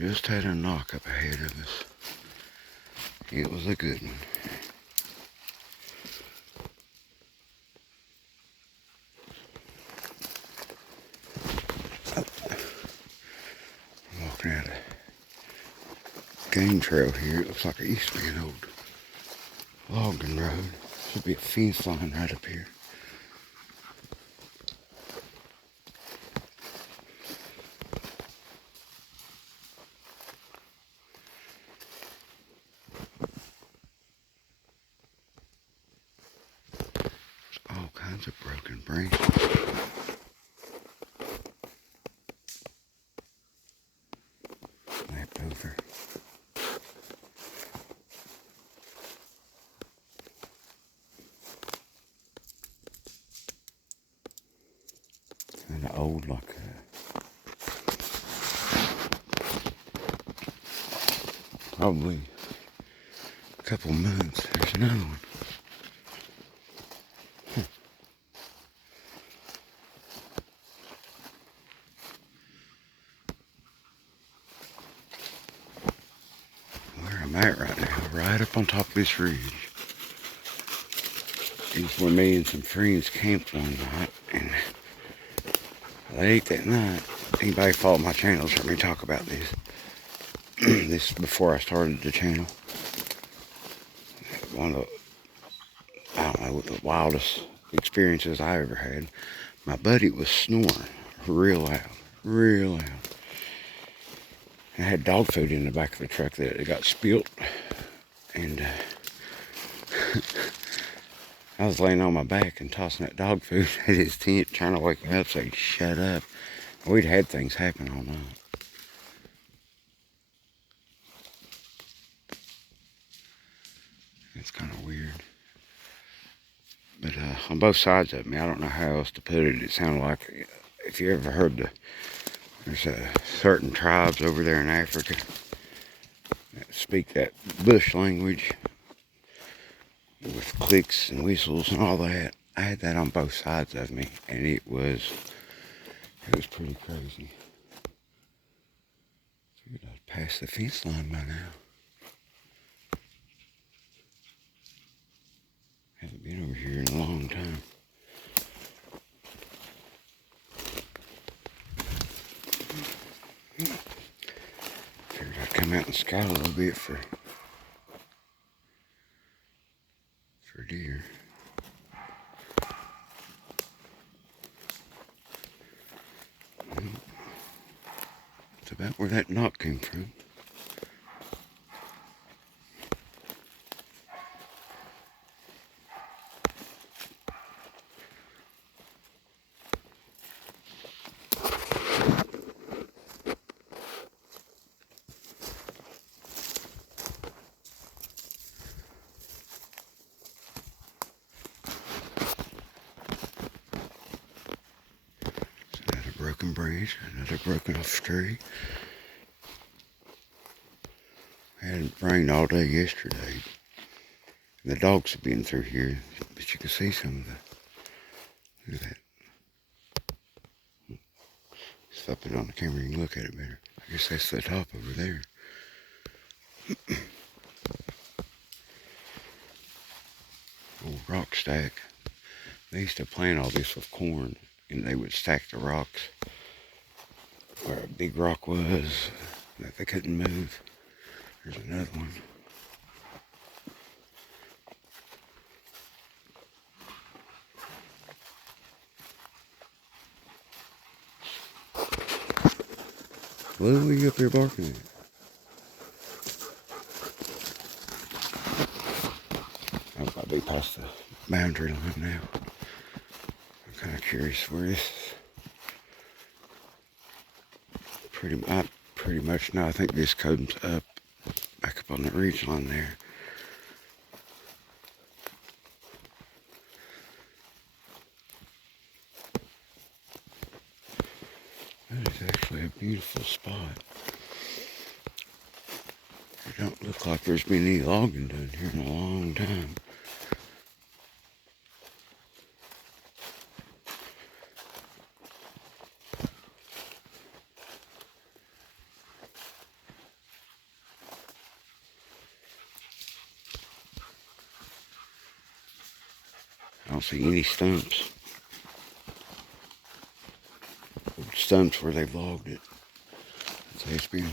Just had a knock up ahead of us. It was a good one. I'm walking out a game trail here. It looks like it used to be an old logging road. Should be a fence line right up here. All kinds of broken branches. Left over. And an old, like, probably a couple months. There's another one. Where I'm at right now, right up on top of this ridge. It's where me and some friends camped one night, and late that night, anybody follow my channel heard me talk about this. This is before I started the channel. One of the, I don't know, the wildest experiences I ever had. My buddy was snoring real loud, real loud. I had dog food in the back of the truck that it got spilt, and I was laying on my back and tossing that dog food at his tent, trying to wake him up so he'd shut up. We'd had things happen all night. It's kind of weird. But on both sides of me, I don't know how else to put it. It sounded like, if you ever heard there's certain tribes over there in Africa that speak that bush language with clicks and whistles and all that. I had that on both sides of me, and it was pretty crazy. Figured I'd pass the fence line by now. Haven't been over here in a long time. Figured I'd come out and scout a little bit for deer. It's about where that knock came from. Broken branch, another broken off tree. It hadn't rained all day yesterday. The dogs have been through here, but you can see some of the, look at that. Stop it on the camera, you can look at it better. I guess that's the top over there. Old rock stack. They used to plant all this with corn, and they would stack the rocks where a big rock was that they couldn't move. There's another one. What are you up there barking at? I'm about to be past the boundary line now. I'm kind of curious where this I pretty much know. I think this comes up, back up on the ridge line there. That is actually a beautiful spot. It don't look like there's been any logging done here in a long time. don't see any stumps. Stumps where they've logged it. I'd say it's been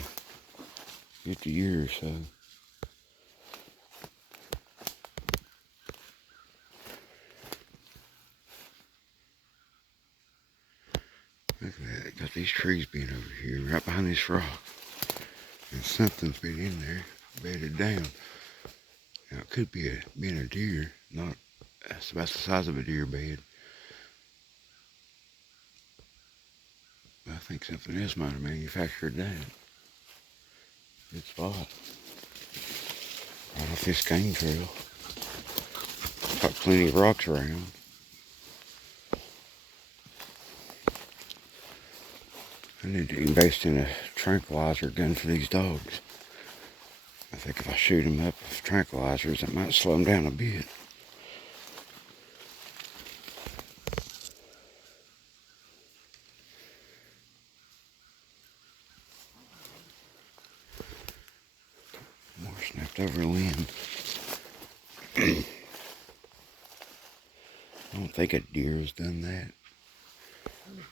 50 years or so. Look at that. Got these trees being over here, right behind this rock. And something's been in there, bedded down. Now it could be being a deer, not, that's about the size of a deer bed. But I think something else might have manufactured that. Good spot. Right off this game trail. Got plenty of rocks around. I need to invest in a tranquilizer gun for these dogs. I think if I shoot them up with tranquilizers, it might slow them down a bit. More snapped over limb. I don't think a deer has done that.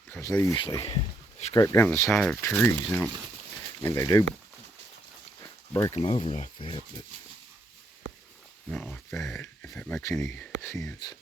Because they usually scrape down the side of trees. They do break them over like that, but not like that, if that makes any sense.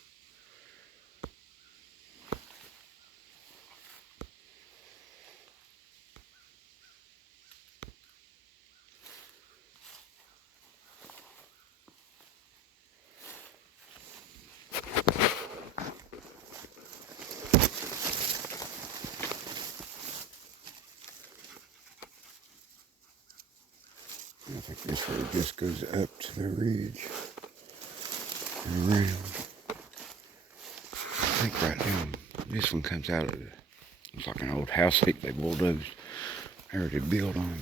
I think this road just goes up to the ridge and around. I think right down, this one comes out of it's like an old house heap they bulldozed. They already built on.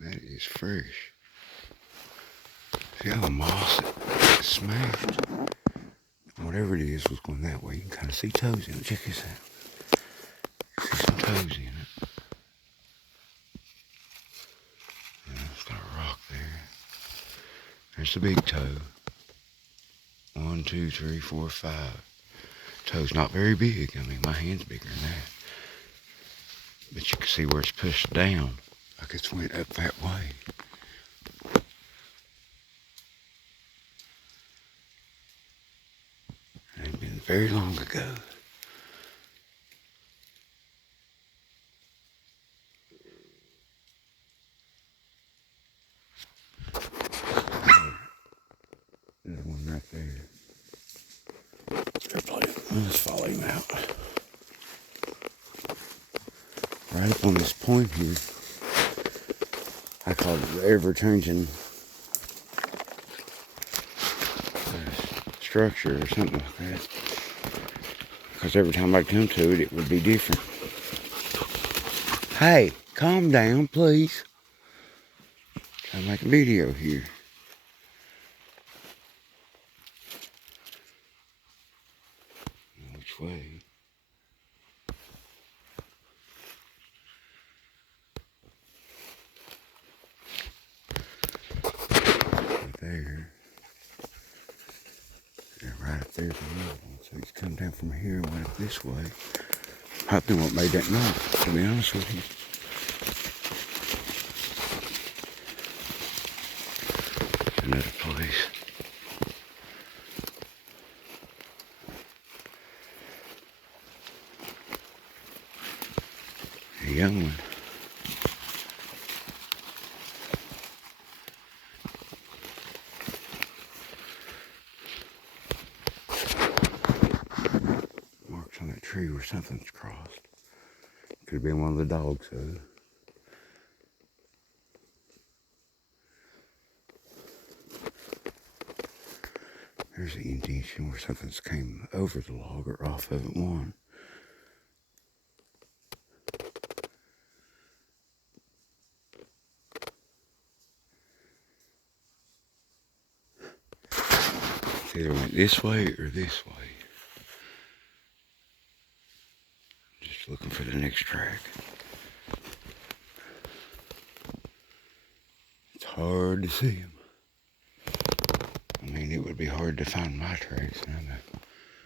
That is fresh. See how the moss is smashed? Whatever it is was going that way. You can kind of see toes in it. Check this out. You see some toes in it. And it's got a rock there. There's the big toe. 1, 2, 3, 4, 5. Toe's not very big. I mean, my hand's bigger than that. But you can see where it's pushed down. Like it's went up that way. It ain't been very long ago. There's one right there. Let's follow him out. Right up on this point here. I call it the ever-changing structure or something like that. Because every time I come to it, it would be different. Hey, calm down, please. Trying to make a video here. Which way? Right there. Yeah, right up there's another one. So he's come down from here and went up this way. I think what made that knock, to be honest with you. Another place. A young one. Marks on that tree where something's crossed. Could have been one of the dogs though. There's the indentation where something's came over the log or off of it one. It either went this way or this way. the next track. It's hard to see them. I mean, it would be hard to find my tracks, and I'm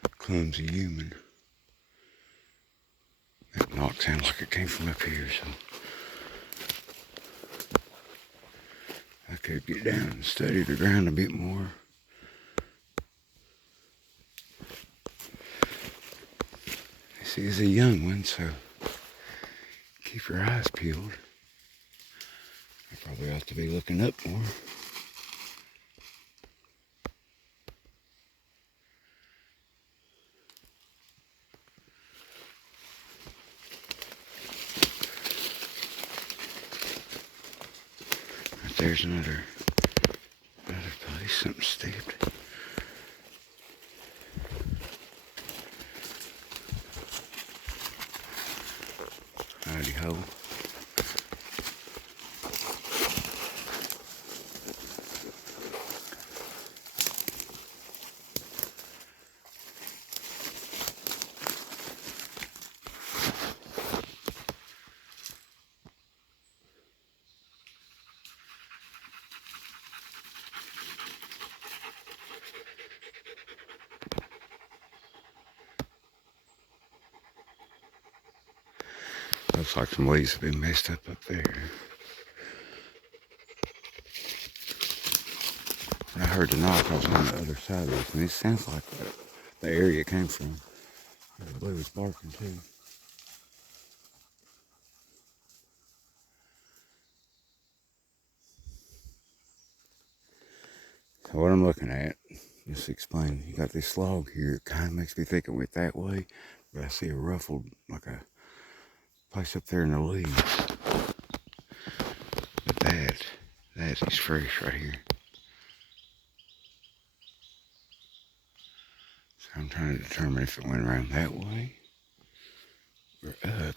a clumsy human. That knock sounds like it came from up here, so I could get down and study the ground a bit more. This is a young one, so keep your eyes peeled. I probably ought to be looking up more. Right there's another place, something stepped. Howdy ho. Looks like some leaves have been messed up there. When I heard the knock, I was on the other side of this, and it sounds like the area it came from. The blue was barking too. So what I'm looking at, just to explain, you got this log here, it kind of makes me think it went that way, but I see a ruffled, like a place up there in the leaves. But that is fresh right here. So I'm trying to determine if it went around that way or up.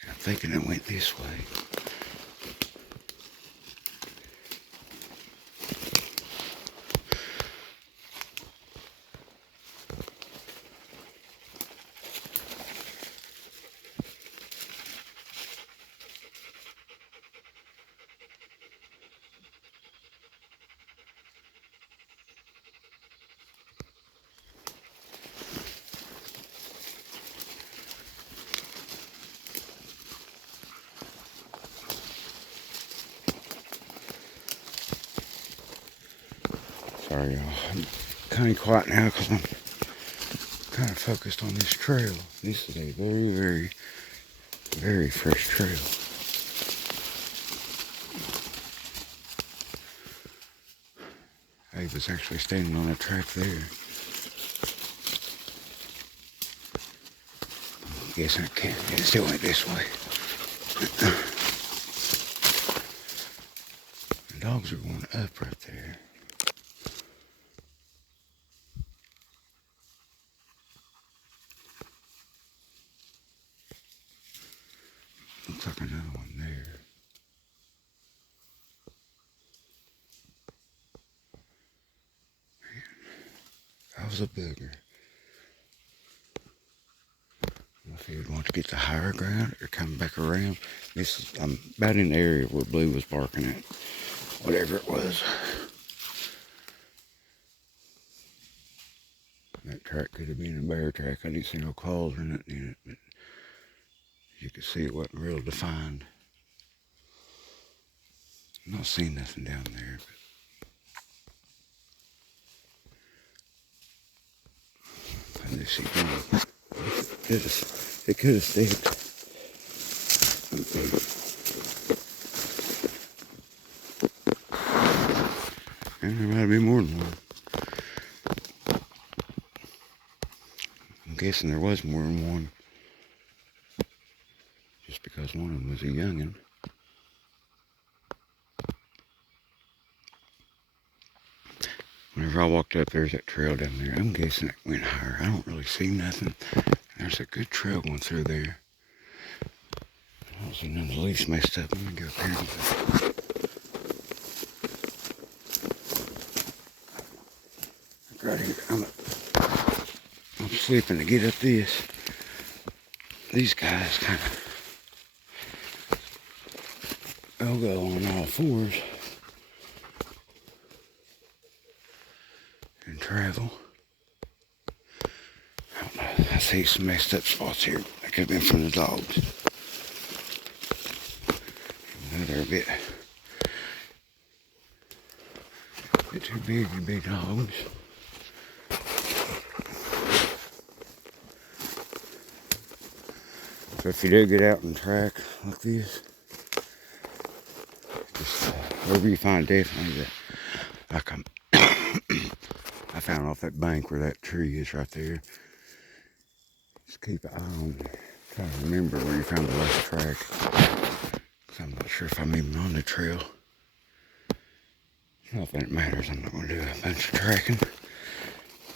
And I'm thinking it went this way. Sorry, y'all. I'm kind of quiet now because I'm kind of focused on this trail. This is a very, very, very fresh trail. Abe was actually standing on a track there. I guess I can't. It still went this way. The dogs are going up right there. Looks like another one there. Man, that was a booger. If he would want to get to higher ground or come back around. I'm about in the area where Blue was barking at. Whatever it was. That track could have been a bear track. I didn't see no claws or nothing in it, but you could see it wasn't real defined. I'm not seeing nothing down there, but I did see one. It could have stayed. And there might have been more than one. I'm guessing there was more than one. Just because one of them was a youngin'. Whenever I walked up, there's that trail down there. I'm guessing it went higher. I don't really see nothing. There's a good trail going through there. I don't see none of the leaves messed up. Let me go up here. Right here. I'm sleeping to get up this. these guys kind of go on all fours and travel. I don't know. I see some messed up spots here. That could have been from the dogs. They're a bit too big to be dogs. So if you do get out and track like this, just wherever you find, definitely like I found off that bank where that tree is right there. Just keep an eye on it. Try to remember where you found the last track. Cause I'm not sure if I'm even on the trail. Not that it matters. I'm not going to do a bunch of tracking.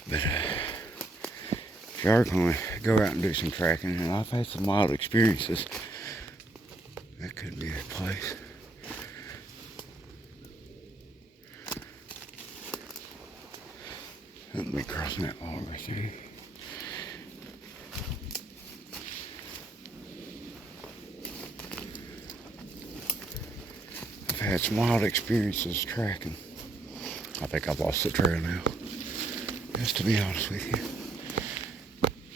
But if you are going to go out and do some tracking, and I've had some wild experiences, that could be a place. Let me cross that wall right there. I've had some wild experiences tracking. I think I've lost the trail now, just to be honest with you.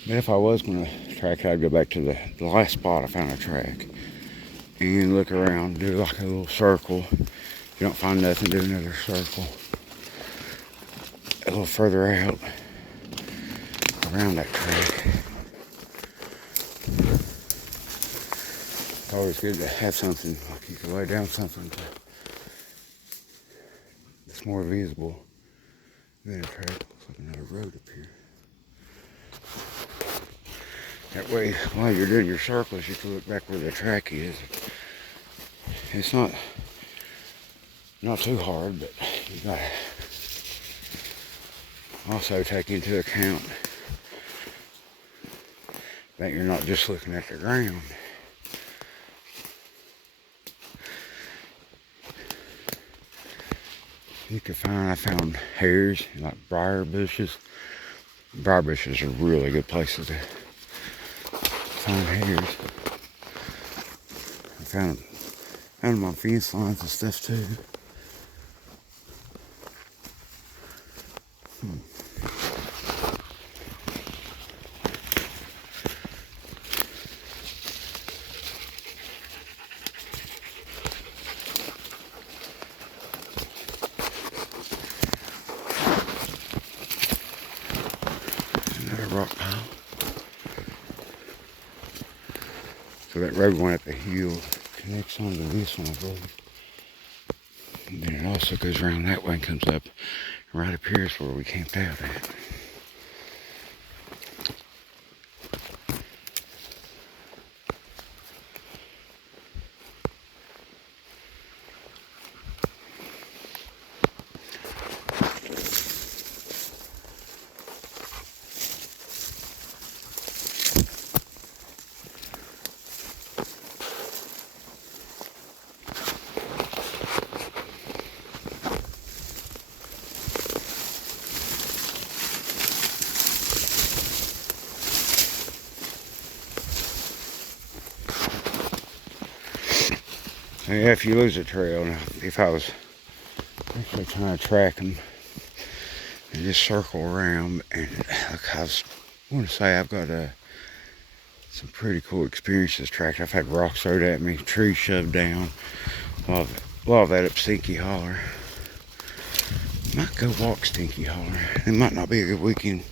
But if I was going to track, I'd go back to the last spot I found a track and look around, do like a little circle. If you don't find nothing, do another circle. A little further out around that track. It's always good to have something, like you can lay down something that's more visible than a track. Looks like another road up here. That way, while you're doing your circles, you can look back where the track is. It's not too hard, but you gotta also take into account that you're not just looking at the ground. You can I found hairs, like briar bushes. Briar bushes are really good places to find hairs. I found them on fence lines and stuff too. Another rock pile. So that road going up the hill connects onto this one, I believe. And then it also goes around that way and comes up right up here is where we camped out at. Yeah, if you lose a trail, now, if I was actually trying to track them and just circle around, and look, I want to say I've got some pretty cool experiences tracking. I've had rocks thrown at me, trees shoved down, a lot of that up Stinky Holler. Might go walk Stinky Holler. It might not be a good weekend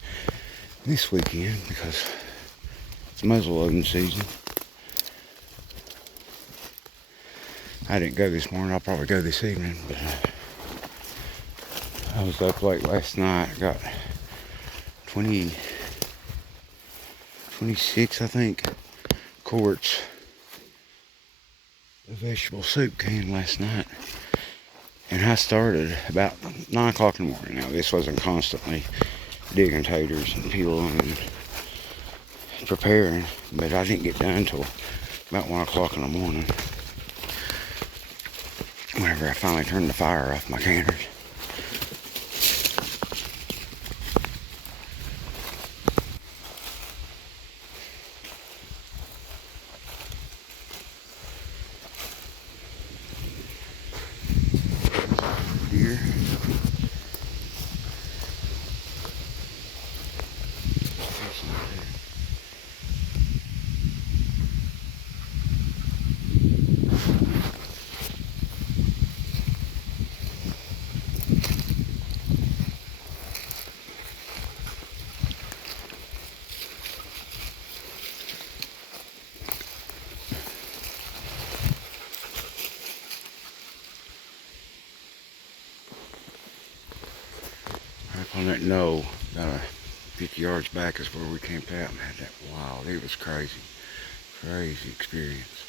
this weekend because it's muzzleloading season. I didn't go this morning. I'll probably go this evening, but I was up late last night. I got 26, I think, quarts of vegetable soup can last night. And I started about 9 o'clock in the morning. Now, this wasn't constantly digging taters and peeling and preparing, but I didn't get done until about 1 o'clock in the morning. Whenever I finally turned the fire off my canners. deer. Up on that knoll, about 50 yards back is where we camped out and had that wild. It was crazy. Crazy experience.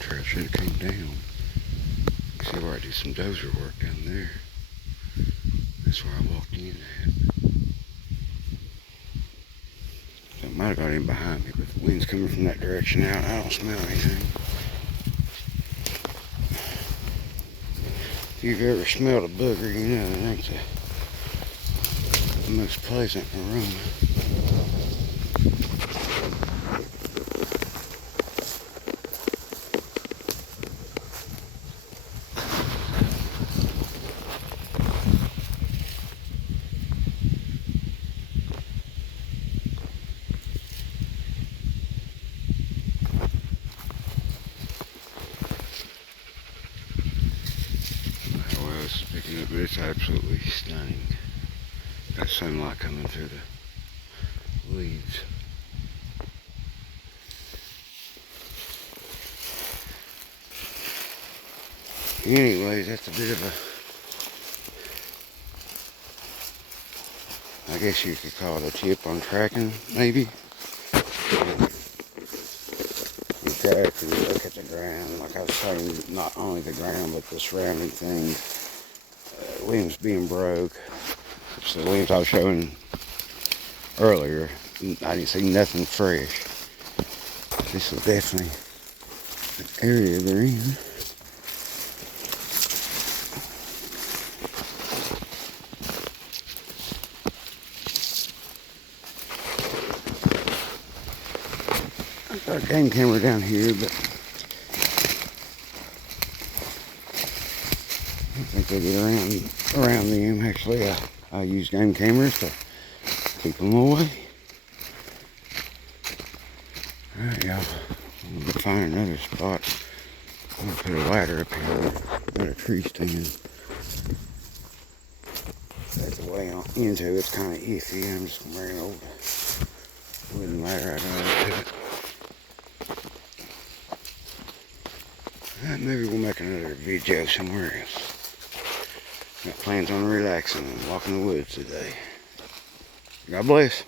Trail should have came down. See where I did some dozer work down there. That's where I walked in at. So it might have got in behind me, but the wind's coming from that direction out. I don't smell anything. If you've ever smelled a booger, you know it ain't the most pleasant aroma. Picking up, but it's absolutely stunning. Got sunlight coming through the leaves. Anyways, that's a bit of a, I guess you could call it a tip on tracking, maybe. You track and you look at the ground, like I was saying, not only the ground, but the surrounding things. Limbs being broke. So the limbs I was showing earlier, I didn't see nothing fresh. This is definitely an area they're in. I've got a game camera down here, but I think they get around them. Actually, I use game cameras to keep them away. Alright, y'all. I'm going to find another spot. I'm going to put a ladder up here. Got a tree stand. That's the way on into it's kind of iffy. I'm just going to bring an old wooden ladder out of it. Maybe we'll make another video somewhere else. Got plans on relaxing and walking the woods today. God bless.